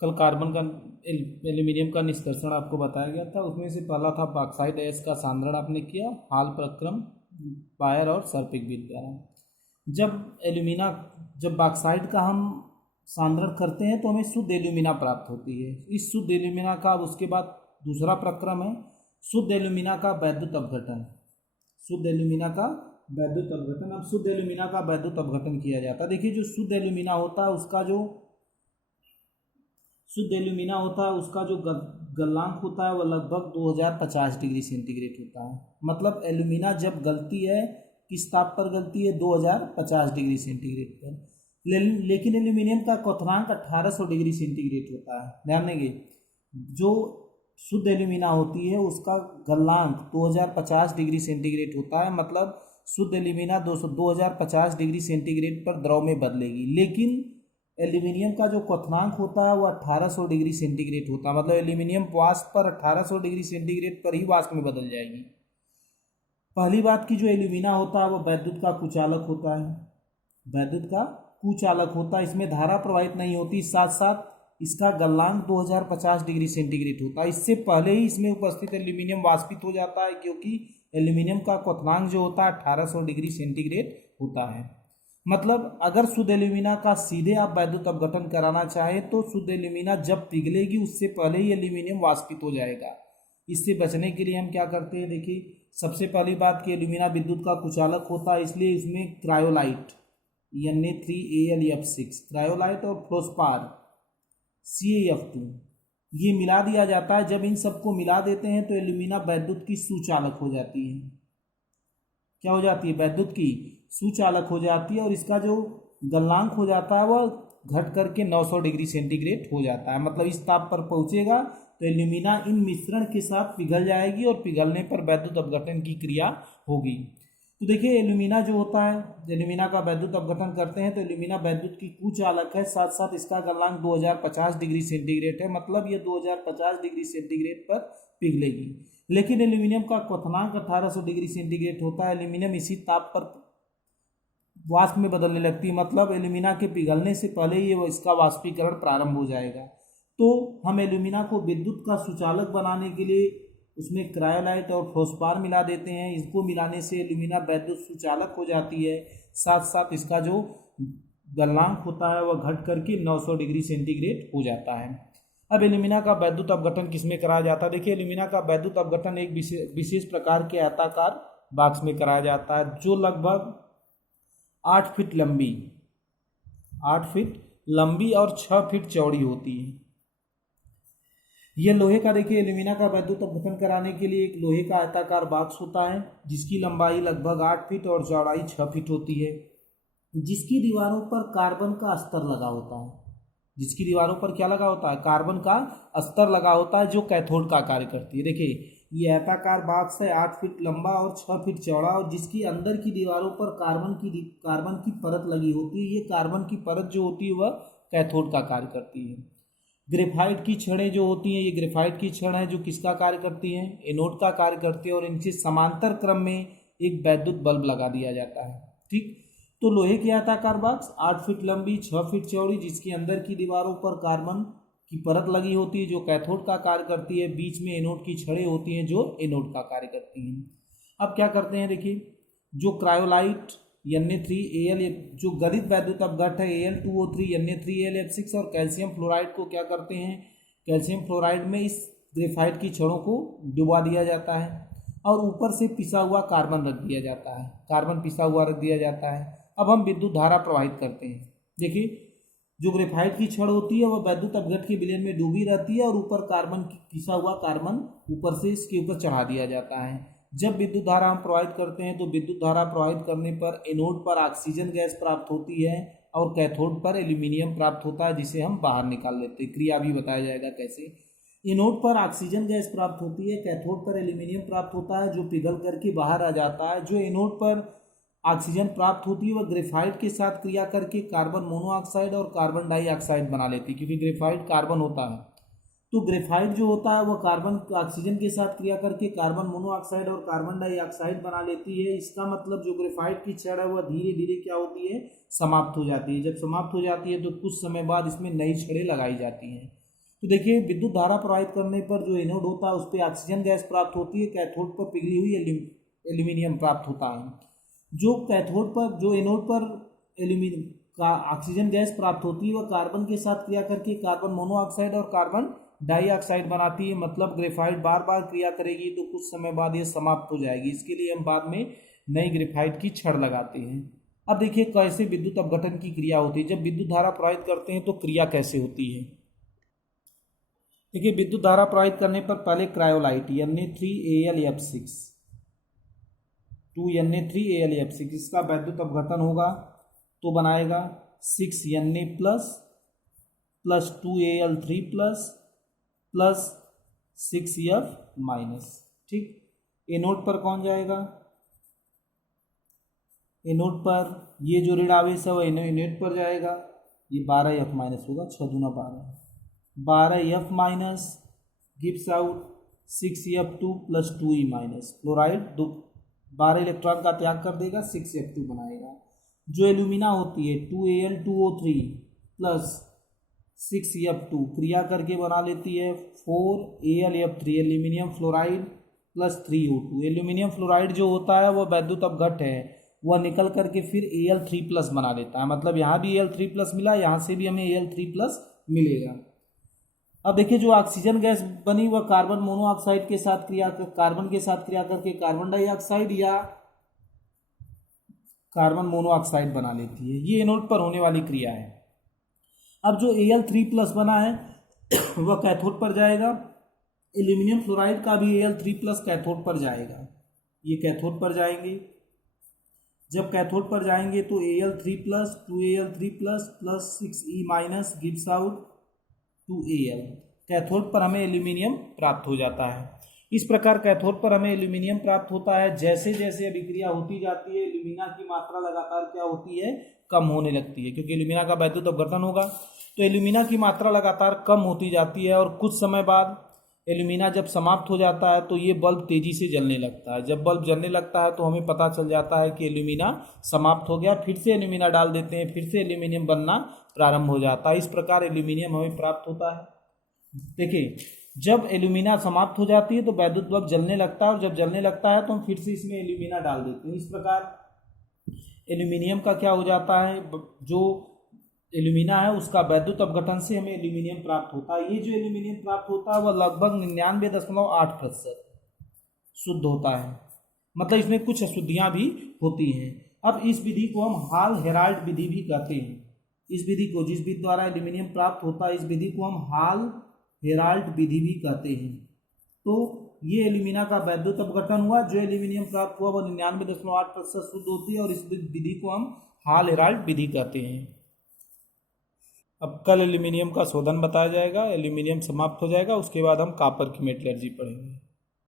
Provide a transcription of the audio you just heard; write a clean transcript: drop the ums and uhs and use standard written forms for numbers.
कल कार्बन का एल्यूमिनियम का निष्कर्षण आपको बताया गया था। उसमें से पहला था बॉक्साइट ऐश का सांद्रण आपने किया, हाल प्रक्रम, बायर और सर्पिक द्वारा। जब बॉक्साइट का हम सांद्रण करते हैं तो हमें शुद्ध एल्यूमिना प्राप्त होती है। इस शुद्ध एल्यूमिना का उसके बाद दूसरा प्रक्रम है शुद्ध एल्यूमिना का वैद्युत अपघटन। शुद्ध एल्यूमिना का वैद्युत अपघटन। अब शुद्ध एल्यूमिना का वैद्युत अपघटन किया जाता है। देखिए, जो शुद्ध एल्यूमिना होता है उसका जो गलनांक होता है वह लगभग 2050 डिग्री सेंटीग्रेड होता है। मतलब एल्यूमिना जब गलती है किस ताप पर गलती है, 2050 डिग्री सेंटीग्रेड पर। लेकिन एल्यूमिनियम का क्वथनांक 1800 डिग्री सेंटीग्रेड होता है। ध्यान देंगे, जो शुद्ध एल्यूमिना होती है उसका गलनांक 2050 डिग्री सेंटीग्रेड होता है। मतलब शुद्ध एल्यूमिना 2050 डिग्री सेंटीग्रेड पर द्रव में बदलेगी। लेकिन एल्यूमिनियम का जो क्वथनांक होता है वो 1800 डिग्री सेंटीग्रेड होता है। मतलब एल्यूमिनियम वाष्प पर 1800 डिग्री सेंटीग्रेड पर ही वाष्प में बदल जाएगी। पहली बात की, जो एल्यूमिना होता है वो वैद्युत का कुचालक होता है। वैद्युत का कुचालक होता है, इसमें धारा प्रवाहित नहीं होती, साथ साथ इसका गलनांक 2050 डिग्री सेंटीग्रेड होता है। इससे पहले ही इसमें उपस्थित एल्यूमिनियम वाष्पित हो जाता है, क्योंकि एल्यूमिनियम का क्वथनांक जो होता है 1800 डिग्री सेंटीग्रेड होता है। मतलब अगर शुद्ध एल्यूमिना का सीधे आप वैद्युत अपघटन कराना चाहें तो शुद्ध एल्यूमिना जब पिघलेगी उससे पहले ही एल्यूमिनियम वाष्पित हो जाएगा। इससे बचने के लिए हम क्या करते हैं, देखिए, सबसे पहली बात कि एल्यूमिना विद्युत का कुचालक होता है, इसलिए इसमें क्रायोलाइट Na3Al क्रायोलाइट और फ्लोस्पार CaF2 ये मिला दिया जाता है। जब इन सबको मिला देते हैं तो एल्यूमिना वैद्युत की सुचालक हो जाती है। क्या हो जाती है? वैद्युत की सुचालक हो जाती है। और इसका जो गलनांक हो जाता है वह घट करके 900 डिग्री सेंटीग्रेड हो जाता है। मतलब इस ताप पर पहुंचेगा तो एल्यूमिना इन मिश्रण के साथ पिघल जाएगी और पिघलने पर वैद्युत अपघटन की क्रिया होगी। तो देखिए, एल्यूमिना जो होता है, एल्यूमिना का वैद्युत अपघटन करते हैं तो एल्यूमिना वैद्युत की कुचालक है, साथ साथ इसका गलनांक 2050 डिग्री सेंटीग्रेड है। मतलब ये 2050 डिग्री सेंटीग्रेड पर पिघलेगी। लेकिन एल्यूमिनियम का क्वथनांक 1800 डिग्री सेंटीग्रेड होता है। एल्यूमिनियम इसी ताप पर वाष्प में बदलने लगती है। मतलब एल्यूमिना के पिघलने से पहले ही इसका वाष्पीकरण प्रारंभ हो जाएगा। तो हम एल्यूमिना को विद्युत का सुचालक बनाने के लिए उसमें क्रायोलाइट और फ्लोस्पार मिला देते हैं। इसको मिलाने से एल्यूमिना वैद्युत सुचालक हो जाती है। साथ साथ इसका जो गलनांक होता है वह घट करके 900 डिग्री सेंटीग्रेड हो जाता है। अब एल्यूमिना का वैद्युत अपघटन किसमें कराया जाता है? देखिए, एल्यूमिना का वैद्युत अपघटन एक विशेष प्रकार के आयताकार बॉक्स में कराया जाता है, जो लगभग 8 फीट लंबी और 6 फीट चौड़ी होती है। यह लोहे का, देखिए, एल्यूमिना का वैद्युत अपघटन कराने के लिए एक लोहे का आयताकार बॉक्स होता है जिसकी लंबाई लगभग 8 फीट और चौड़ाई 6 फीट होती है, जिसकी दीवारों पर कार्बन का अस्तर लगा होता है। जिसकी दीवारों पर क्या लगा होता है? कार्बन का अस्तर लगा होता है, जो कैथोड का कार्य करती है। देखिए, ये आयताकार बॉक्स है, 8 फीट लंबा और 6 फीट चौड़ा, और जिसकी अंदर की दीवारों पर कार्बन की परत लगी होती है। ये कार्बन की परत जो होती है वह कैथोड का कार्य करती है। ग्रेफाइट की छड़ें जो होती हैं, ये ग्रेफाइट की छड़ है जो किसका कार्य करती हैं? एनोड का कार्य करती है। और इनसे समांतर क्रम में एक वैद्युत बल्ब लगा दिया जाता है। ठीक, तो लोहे की आयताकार बॉक्स 8 फीट लंबी, 6 फीट चौड़ी, जिसकी अंदर की दीवारों पर कार्बन की परत लगी होती है जो कैथोड का कार्य करती है। बीच में एनोड की छड़ें होती हैं जो एनोड का कार्य करती हैं। अब क्या करते हैं, देखिए, जो क्रायोलाइट Na3Al जो गलित वैद्युत अपघट है Al2O3 Na3AlF6 और कैल्शियम फ्लोराइड को क्या करते हैं? कैल्शियम फ्लोराइड में इस ग्रेफाइट की छड़ों को डुबा दिया जाता है और ऊपर से पिसा हुआ कार्बन रख दिया जाता है। कार्बन पिसा हुआ रख दिया जाता है। अब हम विद्युत धारा प्रवाहित करते हैं। देखिए, जो ग्रेफाइट की छड़ होती है वह वैद्युत अपघट के विलयन में डूबी रहती है और ऊपर कार्बन पिसा हुआ कार्बन ऊपर से इसके ऊपर चढ़ा दिया जाता है। जब विद्युत धारा हम प्रवाहित करते हैं तो विद्युत धारा प्रवाहित करने पर एनोड पर ऑक्सीजन गैस प्राप्त होती है और कैथोड पर एल्यूमिनियम प्राप्त होता है, जिसे हम बाहर निकाल लेते हैं। क्रिया भी बताया जाएगा कैसे। एनोड पर ऑक्सीजन गैस प्राप्त होती है, कैथोड पर एल्यूमिनियम प्राप्त होता है जो पिघल करके बाहर आ जाता है। जो एनोड पर ऑक्सीजन प्राप्त होती है वह ग्रेफाइट के साथ क्रिया करके कार्बन मोनोऑक्साइड और कार्बन डाइऑक्साइड बना लेती है, क्योंकि ग्रेफाइट कार्बन होता है। तो ग्रेफाइट जो होता है वह कार्बन ऑक्सीजन के साथ क्रिया करके कार्बन मोनोऑक्साइड और कार्बन डाइऑक्साइड बना लेती है। इसका मतलब जो ग्रेफाइट की छड़ है वह धीरे धीरे क्या होती है? समाप्त हो जाती है। जब समाप्त हो जाती है तो कुछ समय बाद इसमें नई छड़ें लगाई जाती हैं। तो देखिए विद्युत धारा प्रवाहित करने पर जो एनोड होता है उस पर ऑक्सीजन गैस प्राप्त होती है, कैथोड पर पिघली हुई एल्यूमिनियम प्राप्त होता है। जो कैथोड पर जो एनोड पर एल्यूमिनियम का ऑक्सीजन गैस प्राप्त होती है वह कार्बन के साथ क्रिया करके कार्बन मोनोऑक्साइड और कार्बन डाइऑक्साइड बनाती है। मतलब ग्रेफाइट बार बार क्रिया करेगी तो कुछ समय बाद ये समाप्त हो जाएगी। इसके लिए हम बाद में नई ग्रेफाइट की छड़ लगाते हैं। अब देखिए कैसे विद्युत अपघटन की क्रिया होती है। जब विद्युत धारा प्रवाहित करते हैं तो क्रिया कैसे होती है। देखिए विद्युत धारा प्रवाहित करने पर पहले cryolite Na3Al F6 2Na3Al F6 इसका वैद्युत अपघटन होगा तो बनाएगा 6Na plus 2Al3 plus 6F-। ठीक। एनोड पर कौन जाएगा, एनोड पर ये जो ऋण आवेश है वो एनोड पर जाएगा, ये 12F- होगा, 6 दूना 12F- gives out 6F2 plus 2E-। Fluoride 12 electron का त्याग कर देगा, 6F2 बनाएगा। जो एल्यूमिना होती है 2Al2O3 प्लस 6F2 क्रिया करके बना लेती है 4AlF3 aluminium fluoride plus 3O2। Aluminium fluoride जो होता है वह वैद्युत अपघट है, वह निकल करके फिर Al3+ बना लेता है। मतलब यहाँ भी Al3+ मिला, यहाँ से भी हमें Al3+ मिलेगा। अब देखिए जो ऑक्सीजन गैस बनी वह कार्बन मोनोऑक्साइड के साथ कार्बन के साथ क्रिया करके कार्बन डाइऑक्साइड या कार्बन मोनोऑक्साइड बना लेती है। ये एनोड पर होने वाली क्रिया है। अब जो Al3+ बना है वह कैथोड पर जाएगा। एल्यूमिनियम फ्लोराइड का भी Al3+ कैथोड पर जाएगा। ये कैथोड पर जाएंगे। जब कैथोड पर जाएंगे तो Al3+ 2Al3+ plus 6E- gives out 2Al। Cathode पर हमें एल्यूमिनियम प्राप्त हो जाता है। इस प्रकार कैथोड पर हमें एल्यूमिनियम प्राप्त होता है। जैसे जैसे अभिक्रिया होती जाती है एल्यूमिना की मात्रा लगातार क्या होती है, कम होने लगती है, क्योंकि एल्यूमिना का वैद्युत अपघटन होगा तो एल्यूमिना की मात्रा लगातार कम होती जाती है। और कुछ समय बाद एल्यूमिना जब समाप्त हो जाता है तो ये बल्ब तेजी से जलने लगता है। जब बल्ब जलने लगता है तो हमें पता चल जाता है कि एल्यूमिना समाप्त हो गया। फिर से एल्यूमिना डाल देते हैं, फिर से एल्यूमिनियम बनना प्रारंभ हो जाता है। इस प्रकार एल्यूमिनियम हमें प्राप्त होता है। देखिए जब एल्यूमिना समाप्त हो जाती है तो वैद्युत बल्ब जलने लगता है, और जब जलने लगता है तो हम फिर से इसमें एल्यूमिना डाल देते हैं। इस प्रकार एल्यूमिनियम का क्या हो जाता है, जो एल्यूमिना है उसका वैद्युत अपघटन से हमें एल्यूमिनियम प्राप्त होता है। ये जो एल्यूमिनियम प्राप्त होता है वह लगभग 99.8% शुद्ध होता है। मतलब इसमें कुछ अशुद्धियाँ भी होती हैं। अब इस विधि को हम हाल हेराल्ड विधि भी कहते हैं। इस विधि को, जिस विधि द्वारा एल्यूमिनियम प्राप्त होता है, इस विधि को हम हाल हेराल्ड विधि भी कहते हैं। तो ये एल्यूमिना का वैद्युत अपघटन हुआ। जो एल्यूमिनियम प्राप्त हुआ वह 99.8% शुद्ध होती है, और इस विधि को हम हाल हेराल्ड विधि कहते हैं। अब कल एल्यूमिनियम का शोधन बताया जाएगा। एल्यूमिनियम समाप्त हो जाएगा, उसके बाद हम कॉपर की मेटलर्जी पढ़ेंगे।